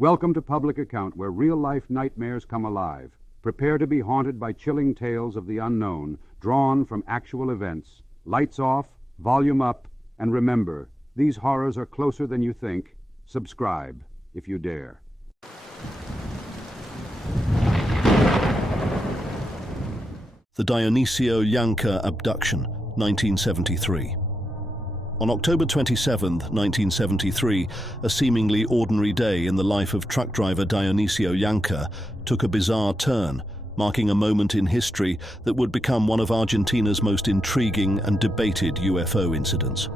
Welcome to Public Account, where real-life nightmares come alive. Prepare to be haunted by chilling tales of the unknown, drawn from actual events. Lights off, volume up, and remember, these horrors are closer than you think. Subscribe, if you dare. The Dionisio Llanca abduction, 1973. On October 27, 1973, a seemingly ordinary day in the life of truck driver Dionisio Llanca took a bizarre turn, marking a moment in history that would become one of Argentina's most intriguing and debated UFO incidents.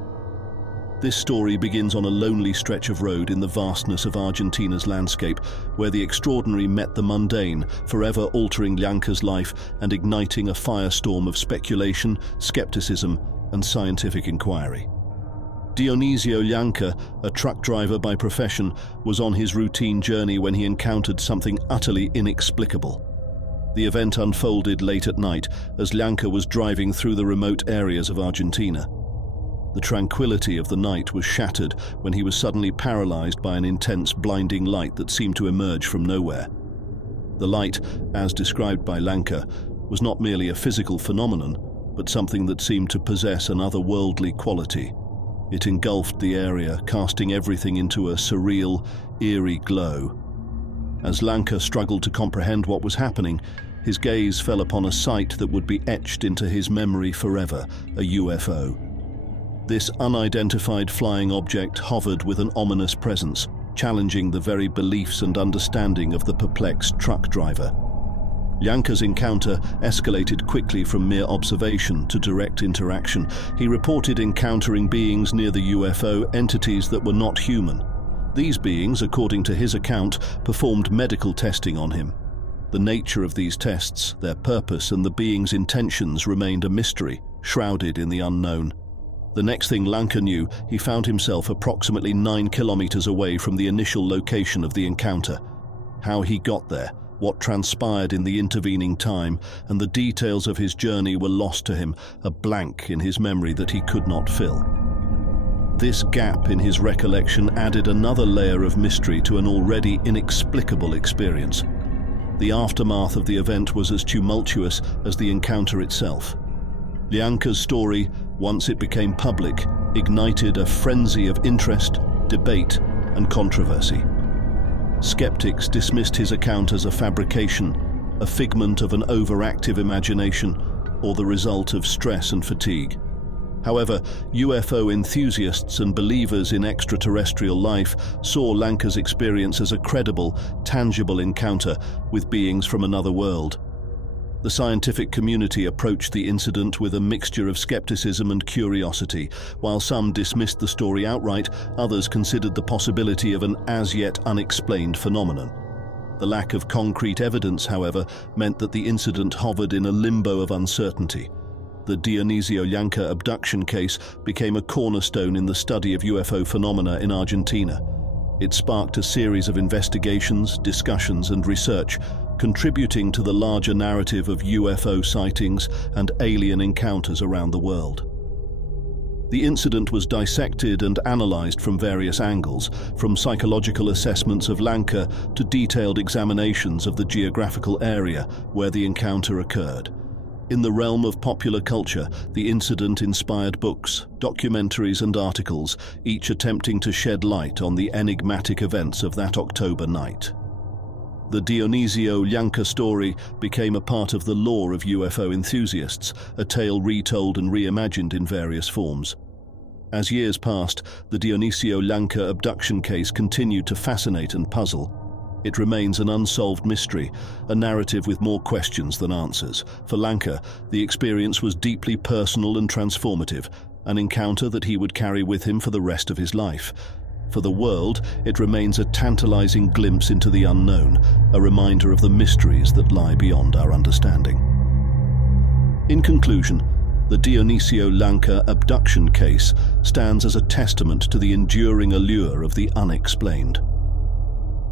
This story begins on a lonely stretch of road in the vastness of Argentina's landscape, where the extraordinary met the mundane, forever altering Llanca's life and igniting a firestorm of speculation, skepticism, and scientific inquiry. Dionisio Llanca, a truck driver by profession, was on his routine journey when he encountered something utterly inexplicable. The event unfolded late at night as Llanca was driving through the remote areas of Argentina. The tranquility of the night was shattered when he was suddenly paralyzed by an intense, blinding light that seemed to emerge from nowhere. The light, as described by Llanca, was not merely a physical phenomenon, but something that seemed to possess an otherworldly quality. It engulfed the area, casting everything into a surreal, eerie glow. As Llanca struggled to comprehend what was happening, his gaze fell upon a sight that would be etched into his memory forever: a UFO. This unidentified flying object hovered with an ominous presence, challenging the very beliefs and understanding of the perplexed truck driver. Llanca's encounter escalated quickly from mere observation to direct interaction. He reported encountering beings near the UFO, entities that were not human. These beings, according to his account, performed medical testing on him. The nature of these tests, their purpose, and the beings' intentions remained a mystery, shrouded in the unknown. The next thing Llanca knew, he found himself approximately 9 kilometers away from the initial location of the encounter. How he got there, what transpired in the intervening time, and the details of his journey were lost to him, a blank in his memory that he could not fill. This gap in his recollection added another layer of mystery to an already inexplicable experience. The aftermath of the event was as tumultuous as the encounter itself. Llanca's story, once it became public, ignited a frenzy of interest, debate, and controversy. Skeptics dismissed his account as a fabrication, a figment of an overactive imagination, or the result of stress and fatigue. However, UFO enthusiasts and believers in extraterrestrial life saw Llanca's experience as a credible, tangible encounter with beings from another world. The scientific community approached the incident with a mixture of skepticism and curiosity. While some dismissed the story outright, others considered the possibility of an as-yet unexplained phenomenon. The lack of concrete evidence, however, meant that the incident hovered in a limbo of uncertainty. The Dionisio Llanca abduction case became a cornerstone in the study of UFO phenomena in Argentina. It sparked a series of investigations, discussions, and research, contributing to the larger narrative of UFO sightings and alien encounters around the world. The incident was dissected and analyzed from various angles, from psychological assessments of Llanca to detailed examinations of the geographical area where the encounter occurred. In the realm of popular culture, the incident inspired books, documentaries, and articles, each attempting to shed light on the enigmatic events of that October night. The Dionisio Llanca story became a part of the lore of UFO enthusiasts, a tale retold and reimagined in various forms. As years passed, the Dionisio Llanca abduction case continued to fascinate and puzzle. It remains an unsolved mystery, a narrative with more questions than answers. For Llanca, the experience was deeply personal and transformative, an encounter that he would carry with him for the rest of his life. For the world, it remains a tantalizing glimpse into the unknown, a reminder of the mysteries that lie beyond our understanding. In conclusion, the Dionisio Llanca abduction case stands as a testament to the enduring allure of the unexplained.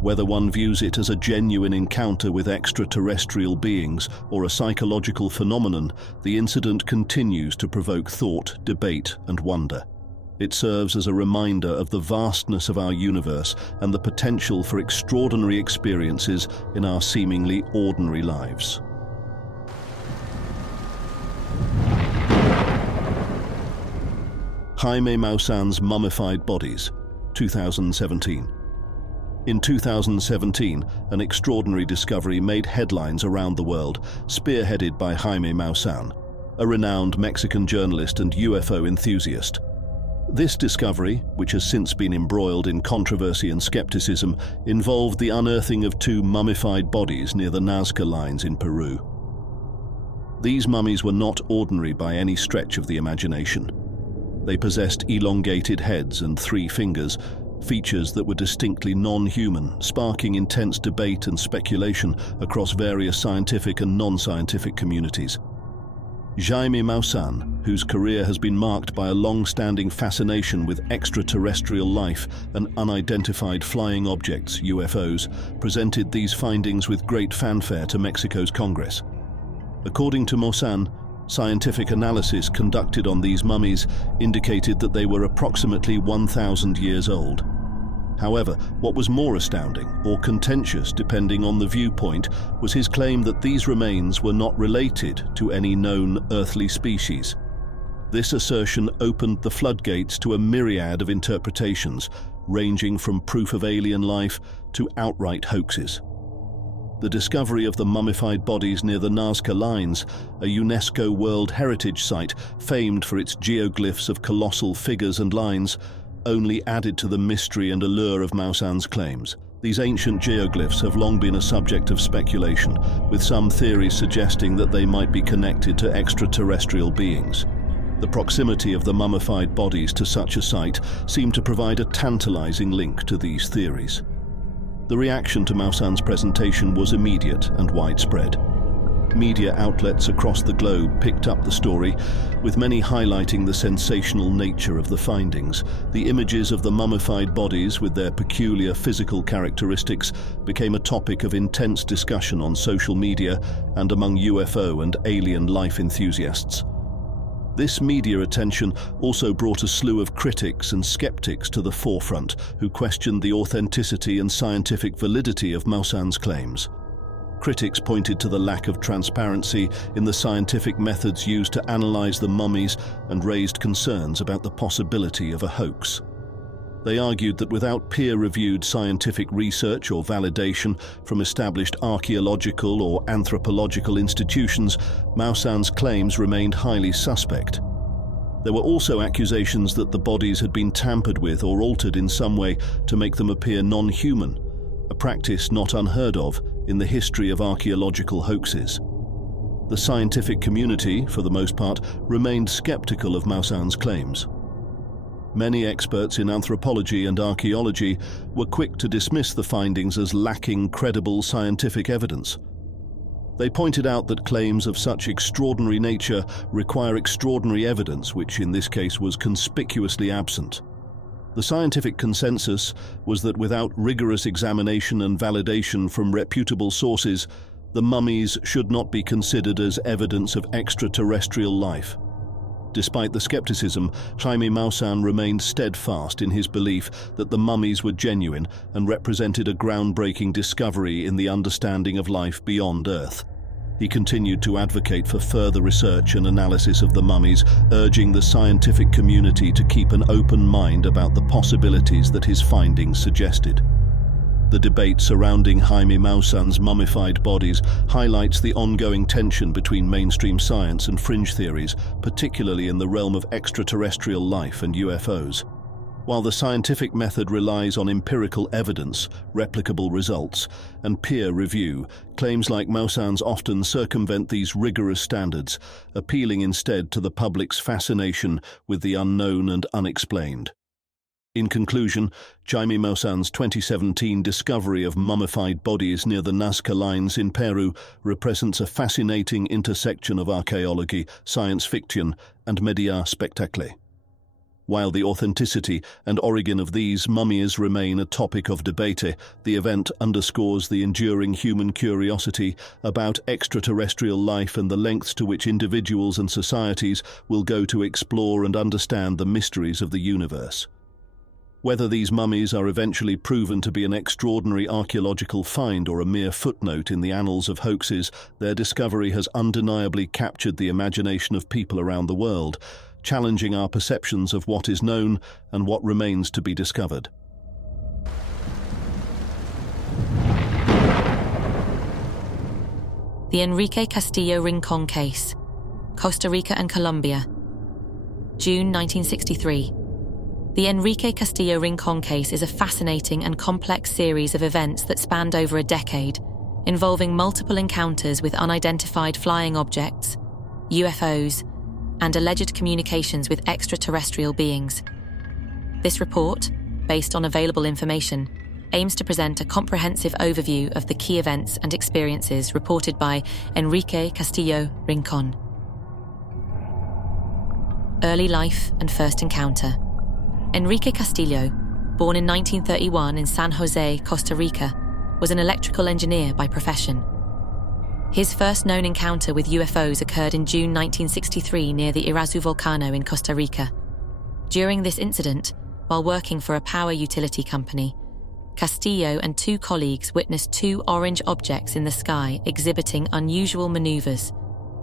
Whether one views it as a genuine encounter with extraterrestrial beings or a psychological phenomenon, the incident continues to provoke thought, debate, and wonder. It serves as a reminder of the vastness of our universe and the potential for extraordinary experiences in our seemingly ordinary lives. Haime Maussan's Mummified Bodies, 2017. In 2017, an extraordinary discovery made headlines around the world, spearheaded by Haime Maussan, a renowned Mexican journalist and UFO enthusiast. This discovery, which has since been embroiled in controversy and skepticism, involved the unearthing of two mummified bodies near the Nazca lines in Peru. These mummies were not ordinary by any stretch of the imagination. They possessed elongated heads and 3 fingers, features that were distinctly non-human, sparking intense debate and speculation across various scientific and non-scientific communities. Haime Maussan, whose career has been marked by a long-standing fascination with extraterrestrial life and unidentified flying objects, UFOs, presented these findings with great fanfare to Mexico's Congress. According to Maussan, scientific analysis conducted on these mummies indicated that they were approximately 1,000 years old. However, what was more astounding, or contentious depending on the viewpoint, was his claim that these remains were not related to any known earthly species. This assertion opened the floodgates to a myriad of interpretations, ranging from proof of alien life to outright hoaxes. The discovery of the mummified bodies near the Nazca Lines, a UNESCO World Heritage Site famed for its geoglyphs of colossal figures and lines, only added to the mystery and allure of Maussan's claims. These ancient geoglyphs have long been a subject of speculation, with some theories suggesting that they might be connected to extraterrestrial beings. The proximity of the mummified bodies to such a site seemed to provide a tantalizing link to these theories. The reaction to Maussan's presentation was immediate and widespread. Media outlets across the globe picked up the story, with many highlighting the sensational nature of the findings. The images of the mummified bodies, with their peculiar physical characteristics, became a topic of intense discussion on social media and among UFO and alien life enthusiasts. This media attention also brought a slew of critics and skeptics to the forefront, who questioned the authenticity and scientific validity of Maussan's claims. Critics pointed to the lack of transparency in the scientific methods used to analyze the mummies and raised concerns about the possibility of a hoax. They argued that without peer-reviewed scientific research or validation from established archaeological or anthropological institutions, Maussan's claims remained highly suspect. There were also accusations that the bodies had been tampered with or altered in some way to make them appear non-human, a practice not unheard of in the history of archaeological hoaxes. The scientific community, for the most part, remained skeptical of Maussan's claims. Many experts in anthropology and archaeology were quick to dismiss the findings as lacking credible scientific evidence. They pointed out that claims of such extraordinary nature require extraordinary evidence, which in this case was conspicuously absent. The scientific consensus was that without rigorous examination and validation from reputable sources, the mummies should not be considered as evidence of extraterrestrial life. Despite the skepticism, Haime Maussan remained steadfast in his belief that the mummies were genuine and represented a groundbreaking discovery in the understanding of life beyond Earth. He continued to advocate for further research and analysis of the mummies, urging the scientific community to keep an open mind about the possibilities that his findings suggested. The debate surrounding Haime Maussan's mummified bodies highlights the ongoing tension between mainstream science and fringe theories, particularly in the realm of extraterrestrial life and UFOs. While the scientific method relies on empirical evidence, replicable results, and peer review, claims like Maussan's often circumvent these rigorous standards, appealing instead to the public's fascination with the unknown and unexplained. In conclusion, Haime Maussan's 2017 discovery of mummified bodies near the Nazca Lines in Peru represents a fascinating intersection of archaeology, science fiction, and médias spectacles. While the authenticity and origin of these mummies remain a topic of debate, the event underscores the enduring human curiosity about extraterrestrial life and the lengths to which individuals and societies will go to explore and understand the mysteries of the universe. Whether these mummies are eventually proven to be an extraordinary archaeological find or a mere footnote in the annals of hoaxes, their discovery has undeniably captured the imagination of people around the world, challenging our perceptions of what is known and what remains to be discovered. The Enrique Castillo Rincon case, Costa Rica and Colombia, June 1963. The Enrique Castillo Rincon case is a fascinating and complex series of events that spanned over a decade, involving multiple encounters with unidentified flying objects, UFOs, and alleged communications with extraterrestrial beings. This report, based on available information, aims to present a comprehensive overview of the key events and experiences reported by Enrique Castillo Rincon. Early life and first encounter. Enrique Castillo, born in 1931 in San Jose, Costa Rica, was an electrical engineer by profession. His first known encounter with UFOs occurred in June 1963 near the Irazu volcano in Costa Rica. During this incident, while working for a power utility company, Castillo and two colleagues witnessed two orange objects in the sky exhibiting unusual maneuvers.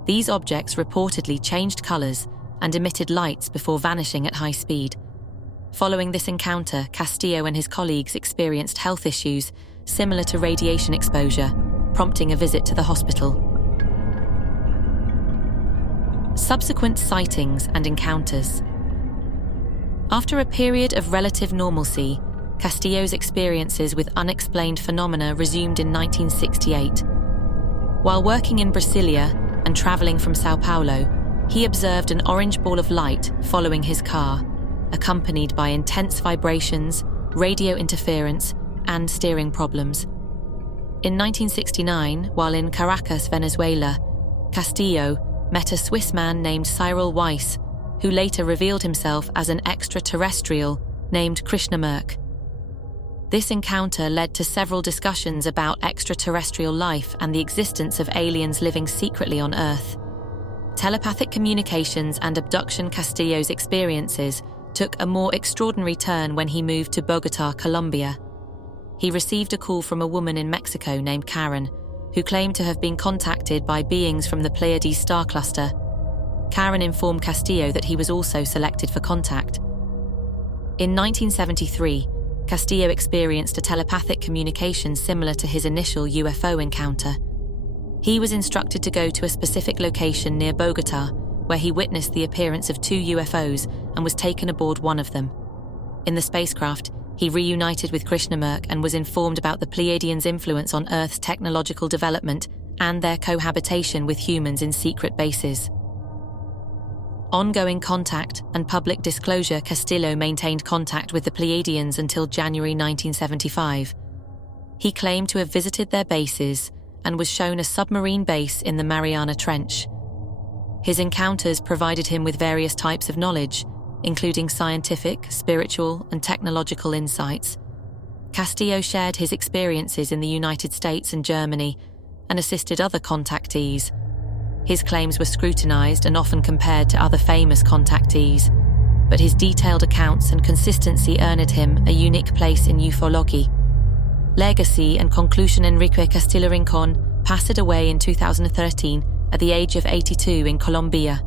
These objects reportedly changed colors and emitted lights before vanishing at high speed. Following this encounter, Castillo and his colleagues experienced health issues similar to radiation exposure, prompting a visit to the hospital. Subsequent sightings and encounters. After a period of relative normalcy, Castillo's experiences with unexplained phenomena resumed in 1968. While working in Brasilia and traveling from Sao Paulo, he observed an orange ball of light following his car, accompanied by intense vibrations, radio interference, and steering problems. In 1969, while in Caracas, Venezuela, Castillo met a Swiss man named Cyril Weiss, who later revealed himself as an extraterrestrial named Krishnamurk. This encounter led to several discussions about extraterrestrial life and the existence of aliens living secretly on Earth. Telepathic communications and abduction. Castillo's experiences took a more extraordinary turn when he moved to Bogotá, Colombia. He received a call from a woman in Mexico named Karen, who claimed to have been contacted by beings from the Pleiades star cluster. Karen informed Castillo that he was also selected for contact. In 1973, Castillo experienced a telepathic communication similar to his initial UFO encounter. He was instructed to go to a specific location near Bogotá, where he witnessed the appearance of two UFOs and was taken aboard one of them. In the spacecraft, he reunited with Krishnamurk and was informed about the Pleiadians' influence on Earth's technological development and their cohabitation with humans in secret bases. Ongoing contact and public disclosure. Castillo maintained contact with the Pleiadians until January 1975. He claimed to have visited their bases and was shown a submarine base in the Mariana Trench. His encounters provided him with various types of knowledge, including scientific, spiritual, and technological insights. Castillo shared his experiences in the United States and Germany and assisted other contactees. His claims were scrutinized and often compared to other famous contactees, but his detailed accounts and consistency earned him a unique place in ufology. Legacy and conclusion. Enrique Castillo Rincon passed away in 2013 at the age of 82 in Colombia.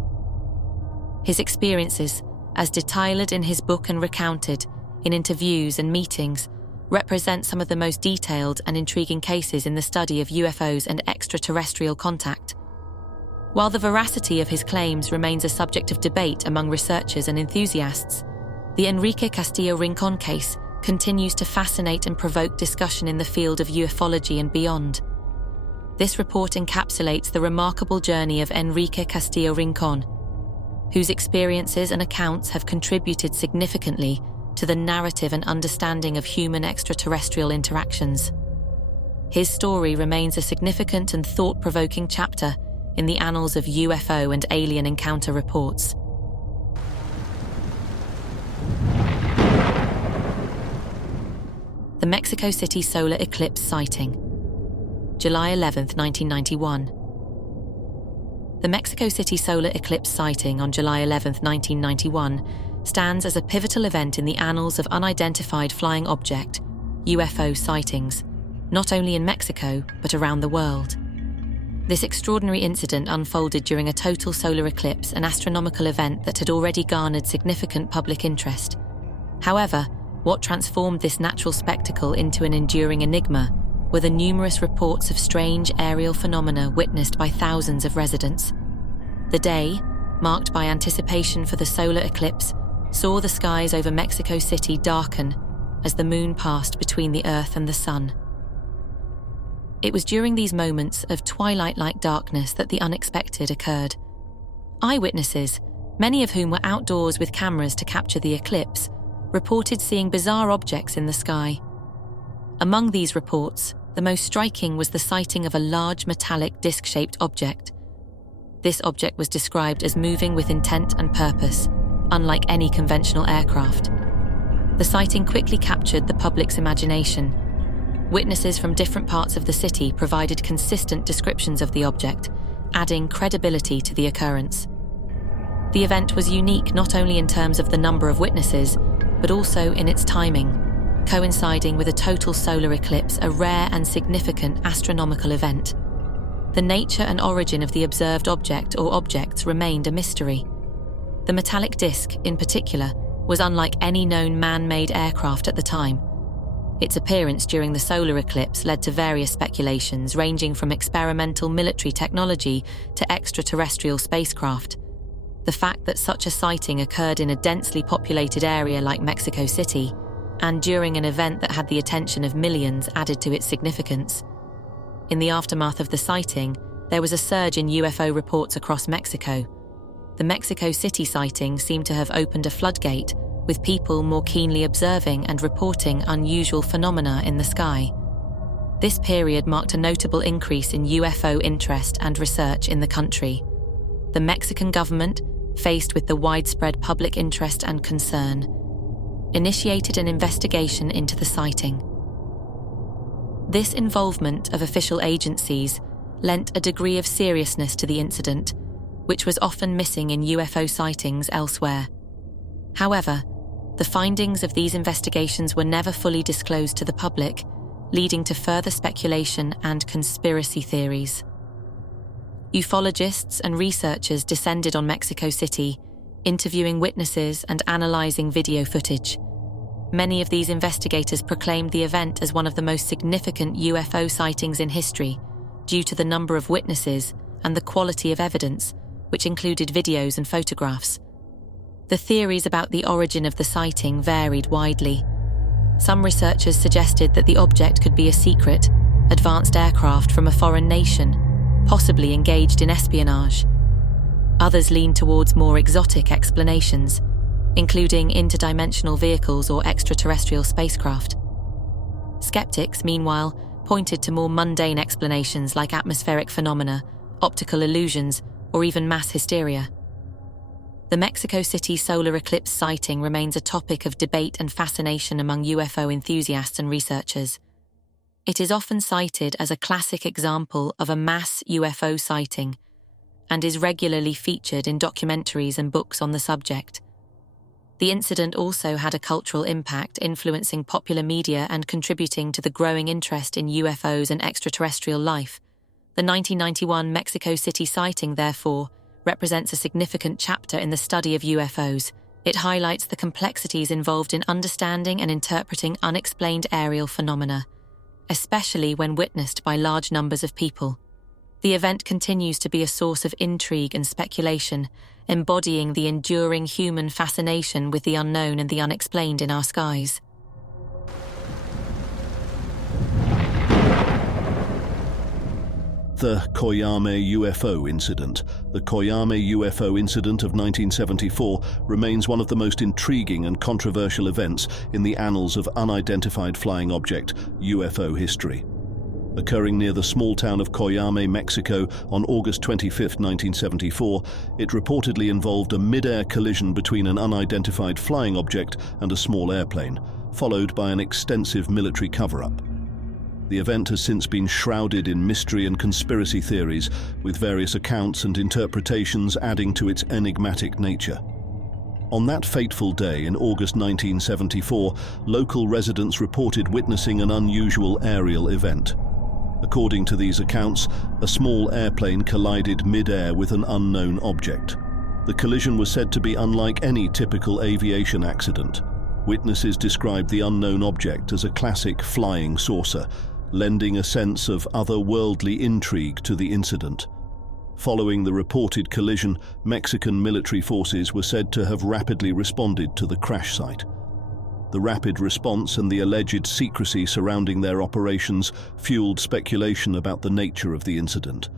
His experiences, as detailed in his book and recounted in interviews and meetings, represent some of the most detailed and intriguing cases in the study of UFOs and extraterrestrial contact. While the veracity of his claims remains a subject of debate among researchers and enthusiasts, the Enrique Castillo Rincon case continues to fascinate and provoke discussion in the field of ufology and beyond. This report encapsulates the remarkable journey of Enrique Castillo Rincon, whose experiences and accounts have contributed significantly to the narrative and understanding of human extraterrestrial interactions. His story remains a significant and thought-provoking chapter in the annals of UFO and alien encounter reports. Mexico City solar eclipse sighting. July 11, 1991. The Mexico City solar eclipse sighting on July 11, 1991, stands as a pivotal event in the annals of unidentified flying object, UFO sightings, not only in Mexico, but around the world. This extraordinary incident unfolded during a total solar eclipse, an astronomical event that had already garnered significant public interest. However, what transformed this natural spectacle into an enduring enigma were the numerous reports of strange aerial phenomena witnessed by thousands of residents. The day, marked by anticipation for the solar eclipse, saw the skies over Mexico City darken as the moon passed between the Earth and the Sun. It was during these moments of twilight-like darkness that the unexpected occurred. Eyewitnesses, many of whom were outdoors with cameras to capture the eclipse, reported seeing bizarre objects in the sky. Among these reports, the most striking was the sighting of a large metallic disc-shaped object. This object was described as moving with intent and purpose, unlike any conventional aircraft. The sighting quickly captured the public's imagination. Witnesses from different parts of the city provided consistent descriptions of the object, adding credibility to the occurrence. The event was unique not only in terms of the number of witnesses, but also in its timing, coinciding with a total solar eclipse, a rare and significant astronomical event. The nature and origin of the observed object or objects remained a mystery. The metallic disc, in particular, was unlike any known man-made aircraft at the time. Its appearance during the solar eclipse led to various speculations ranging from experimental military technology to extraterrestrial spacecraft. The fact that such a sighting occurred in a densely populated area like Mexico City, and during an event that had the attention of millions, added to its significance. In the aftermath of the sighting, there was a surge in UFO reports across Mexico. The Mexico City sighting seemed to have opened a floodgate, with people more keenly observing and reporting unusual phenomena in the sky. This period marked a notable increase in UFO interest and research in the country. The Mexican government, faced with the widespread public interest and concern, initiated an investigation into the sighting. This involvement of official agencies lent a degree of seriousness to the incident, which was often missing in UFO sightings elsewhere. However, the findings of these investigations were never fully disclosed to the public, leading to further speculation and conspiracy theories. Ufologists and researchers descended on Mexico City, interviewing witnesses and analysing video footage. Many of these investigators proclaimed the event as one of the most significant UFO sightings in history, due to the number of witnesses and the quality of evidence, which included videos and photographs. The theories about the origin of the sighting varied widely. Some researchers suggested that the object could be a secret, advanced aircraft from a foreign nation, possibly engaged in espionage. Others leaned towards more exotic explanations, including interdimensional vehicles or extraterrestrial spacecraft. Skeptics, meanwhile, pointed to more mundane explanations like atmospheric phenomena, optical illusions, or even mass hysteria. The Mexico City solar eclipse sighting remains a topic of debate and fascination among UFO enthusiasts and researchers. It is often cited as a classic example of a mass UFO sighting and is regularly featured in documentaries and books on the subject. The incident also had a cultural impact, influencing popular media and contributing to the growing interest in UFOs and extraterrestrial life. The 1991 Mexico City sighting, therefore, represents a significant chapter in the study of UFOs. It highlights the complexities involved in understanding and interpreting unexplained aerial phenomena, especially when witnessed by large numbers of people. The event continues to be a source of intrigue and speculation, embodying the enduring human fascination with the unknown and the unexplained in our skies. The Haime UFO Incident. The Haime UFO Incident of 1974 remains one of the most intriguing and controversial events in the annals of unidentified flying object UFO history. Occurring near the small town of Haime, Mexico on August 25, 1974, it reportedly involved a mid-air collision between an unidentified flying object and a small airplane, followed by an extensive military cover-up. The event has since been shrouded in mystery and conspiracy theories, with various accounts and interpretations adding to its enigmatic nature. On that fateful day in August 1974, local residents reported witnessing an unusual aerial event. According to these accounts, a small airplane collided mid-air with an unknown object. The collision was said to be unlike any typical aviation accident. Witnesses described the unknown object as a classic flying saucer, lending a sense of otherworldly intrigue to the incident. Following the reported collision, Mexican military forces were said to have rapidly responded to the crash site. The rapid response and the alleged secrecy surrounding their operations fueled speculation about the nature of the incident.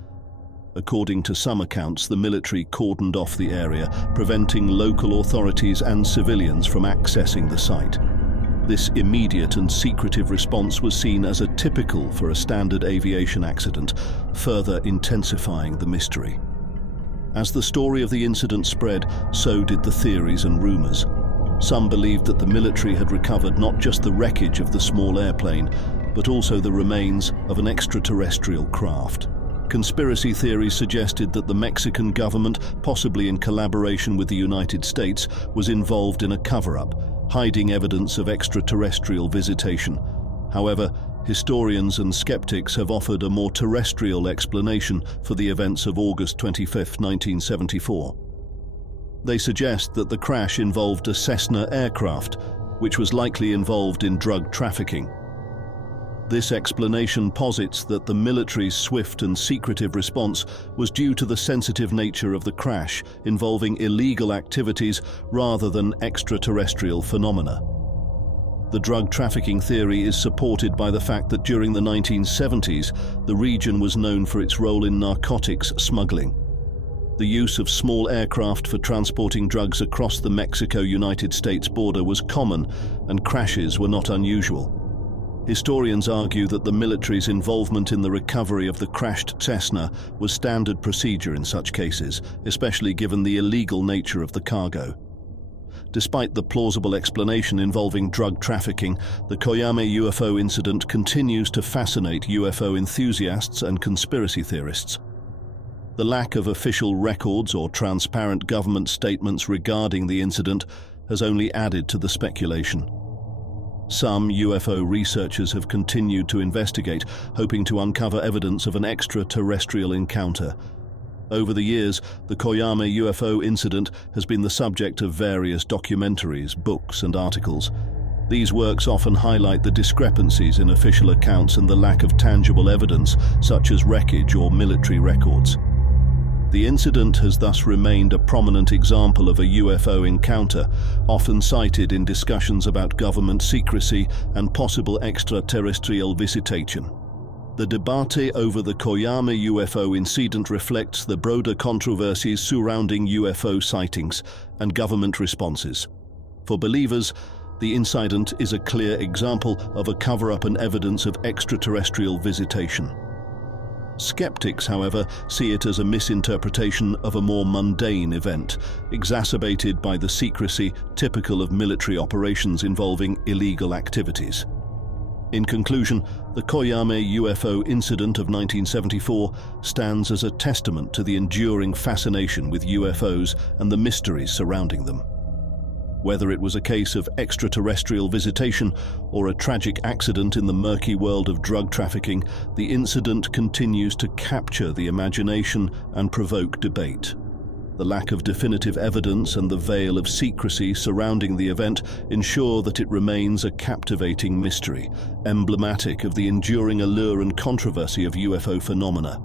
According to some accounts, the military cordoned off the area, preventing local authorities and civilians from accessing the site. This immediate and secretive response was seen as atypical for a standard aviation accident, further intensifying the mystery. As the story of the incident spread, so did the theories and rumors. Some believed that the military had recovered not just the wreckage of the small airplane, but also the remains of an extraterrestrial craft. Conspiracy theories suggested that the Mexican government, possibly in collaboration with the United States, was involved in a cover-up, hiding evidence of extraterrestrial visitation. However, historians and skeptics have offered a more terrestrial explanation for the events of August 25, 1974. They suggest that the crash involved a Cessna aircraft, which was likely involved in drug trafficking. This explanation posits that the military's swift and secretive response was due to the sensitive nature of the crash, involving illegal activities rather than extraterrestrial phenomena. The drug trafficking theory is supported by the fact that during the 1970s, the region was known for its role in narcotics smuggling. The use of small aircraft for transporting drugs across the Mexico-United States border was common, and crashes were not unusual. Historians argue that the military's involvement in the recovery of the crashed Cessna was standard procedure in such cases, especially given the illegal nature of the cargo. Despite the plausible explanation involving drug trafficking, the Haime UFO incident continues to fascinate UFO enthusiasts and conspiracy theorists. The lack of official records or transparent government statements regarding the incident has only added to the speculation. Some UFO researchers have continued to investigate, hoping to uncover evidence of an extraterrestrial encounter. Over the years, the Haime UFO incident has been the subject of various documentaries, books, and articles. These works often highlight the discrepancies in official accounts and the lack of tangible evidence, such as wreckage or military records. The incident has thus remained a prominent example of a UFO encounter, often cited in discussions about government secrecy and possible extraterrestrial visitation. The debate over the Haime UFO incident reflects the broader controversies surrounding UFO sightings and government responses. For believers, the incident is a clear example of a cover-up and evidence of extraterrestrial visitation. Skeptics, however, see it as a misinterpretation of a more mundane event, exacerbated by the secrecy typical of military operations involving illegal activities. In conclusion, the Haime UFO incident of 1974 stands as a testament to the enduring fascination with UFOs and the mysteries surrounding them. Whether it was a case of extraterrestrial visitation or a tragic accident in the murky world of drug trafficking, the incident continues to capture the imagination and provoke debate. The lack of definitive evidence and the veil of secrecy surrounding the event ensure that it remains a captivating mystery, emblematic of the enduring allure and controversy of UFO phenomena.